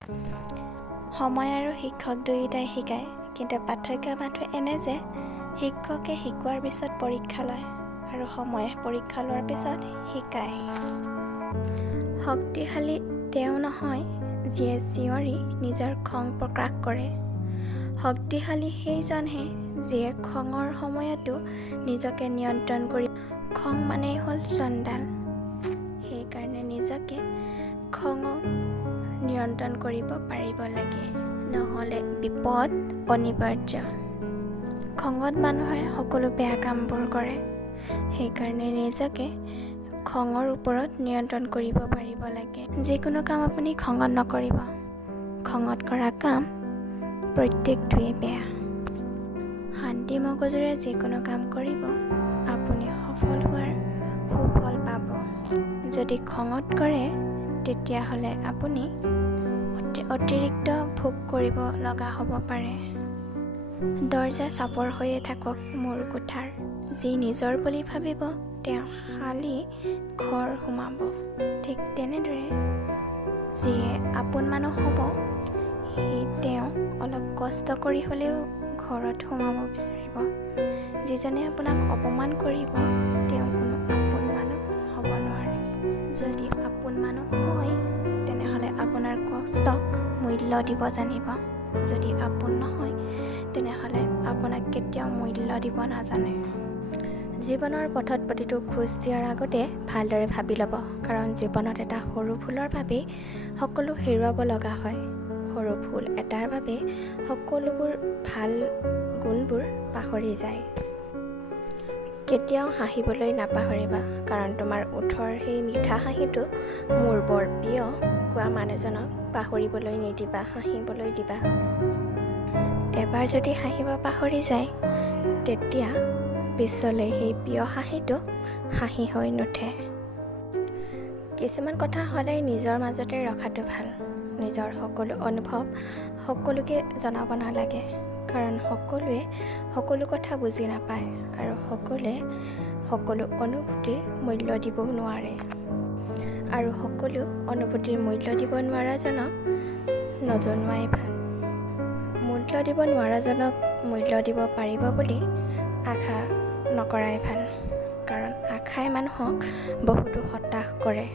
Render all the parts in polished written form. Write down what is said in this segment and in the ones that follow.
সময় আৰু শিক্ষক দুয়োটাই শিকায়, কিন্তু পাৰ্থক্য মাত্ৰ এনে যে শিক্ষকে শিকোৱাৰ পিছত পৰীক্ষা লয় আৰু সময়ে পৰীক্ষা লোৱাৰ পিছত শিকায়। শক্তিশালী তেওঁ নহয় যিয়ে চিঞৰি নিজৰ খং প্ৰকাশ কৰে। শক্তিশালী সেইজনহে যিয়ে খঙৰ সময়তো নিজকে নিয়ন্ত্ৰণ কৰি। খং মানেই হ'ল চণ্ডাল। সেইকাৰণে নিজকে খঙক নিয়ন্ত্ৰণ কৰিব পাৰিব লাগে, নহ'লে বিপদ অনিবাৰ্য। খঙত মানুহে সকলো বেয়া কামবোৰ কৰে। সেইকাৰণে নিজকে খঙৰ ওপৰত নিয়ন্ত্ৰণ কৰিব পাৰিব লাগে। যিকোনো কাম আপুনি খঙত নকৰিব। খঙত কৰা কাম প্ৰত্যেকটোৱে বেয়া। শান্তি মগজুৰে যিকোনো কাম কৰিব, আপুনি সফল হোৱাৰ সুফল পাব। যদি খঙত কৰে, তেতিয়াহ'লে আপুনি অতিৰিক্ত ভোগ কৰিব লগা হ'ব পাৰে। দৰজা চাপৰ হৈয়ে থাকক মোৰ কোঠাৰ, যি নিজৰ বুলি ভাবিব তেওঁ খালী ঘৰ সোমাব। ঠিক তেনেদৰে যিয়ে আপোন মানুহ হ'ব, তেওঁ অলপ কষ্ট কৰি হ'লেও ঘৰত সোমাব বিচাৰিব। যিজনে আপোনাক অপমান কৰিব, তেওঁ কোনো আপোন মানুহ হ'ব নোৱাৰে। যদি আপোন মানুহ হয়, তেনেহ'লে আপোনাৰ কষ্টক মূল্য দিব জানিব। যদি আপোন নহয়, তেনেহ'লে আপোনাক কেতিয়াও মূল্য দিব নাজানে। জীৱনৰ পথত প্ৰতিটো খোজ দিয়াৰ আগতে ভালদৰে ভাবি ল'ব, কাৰণ জীৱনত এটা সৰু ভুলৰ বাবেই সকলো হেৰুৱাব লগা হয়। সৰু ভুল এটাৰ বাবে সকলোবোৰ ভাল গুণবোৰ পাহৰি যায়। কেতিয়াও হাঁহিবলৈ নাপাহৰিবা, কাৰণ তোমাৰ ওঠৰ সেই মিঠা হাঁহিটো মোৰ বৰ প্ৰিয় কোৱা মানুহজনক পাহৰিবলৈ নিদিবা, হাঁহিবলৈ দিবা। এবাৰ যদি হাঁহিব পাহৰি যায়, তেতিয়া পিছলৈ সেই প্ৰিয় হাঁহিটো হাঁহি হৈ নুঠে। কিছুমান কথা সদায় নিজৰ মাজতে ৰখাটো ভাল। নিজৰ সকলো অনুভৱ সকলোকে জনাব নালাগে, কাৰণ সকলোৱে সকলো কথা বুজি নাপায় আৰু সকলোৱে সকলো অনুভূতিৰ মূল্য দিবও নোৱাৰে। আৰু সকলো অনুভূতিৰ মূল্য দিব নোৱাৰাজনক নজনোৱাই ভাল। মূল্য দিব নোৱাৰাজনক মূল্য দিব পাৰিব বুলি আশা নকৰাই ভাল, কাৰণ আশাই মানুহক বহুতো হতাশ কৰে।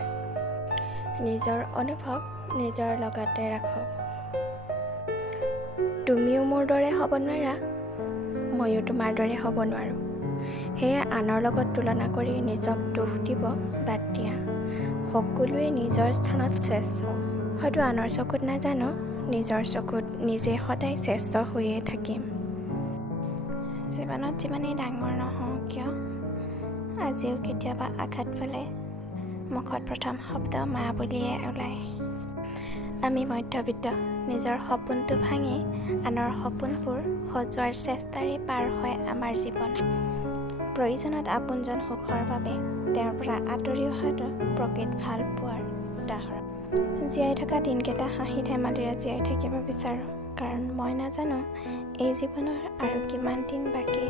নিজৰ অনুভৱ নিজৰ লগতে ৰাখক। তুমিও মোৰ দৰে হ'ব নোৱাৰা, ময়ো তোমাৰ দৰে হ'ব নোৱাৰোঁ। সেয়ে আনৰ লগত তুলনা কৰি নিজক দোষ দিব বাদ দিয়া। সকলোৱে নিজৰ স্থানত শ্ৰেষ্ঠ। হয়তো আনৰ চকুত নাজানো, নিজৰ চকুত নিজে সদায় শ্ৰেষ্ঠ হৈয়ে থাকিম। জীৱনত যিমানেই ডাঙৰ নহওঁ কিয়, আজিও কেতিয়াবা আঘাত পালে মুখত প্ৰথম শব্দ মা বুলিয়ে ওলায়। আমি মধ্যবিত্ত, নিজৰ সপোনটো ভাঙি আনৰ সপোনবোৰ সজোৱাৰ চেষ্টাৰে পাৰ হয় আমাৰ জীৱন। প্ৰয়োজনত আপোনজন সুখৰ বাবে তেওঁৰ পৰা আঁতৰি অহাটো প্ৰকৃত ভাল পোৱাৰ উদাহৰণ। জীয়াই থকা দিনকেইটা হাঁহি ধেমালিৰে জীয়াই থাকিব বিচাৰোঁ, কাৰণ মই নাজানো এই জীৱনৰ আৰু কিমান দিন বাকী।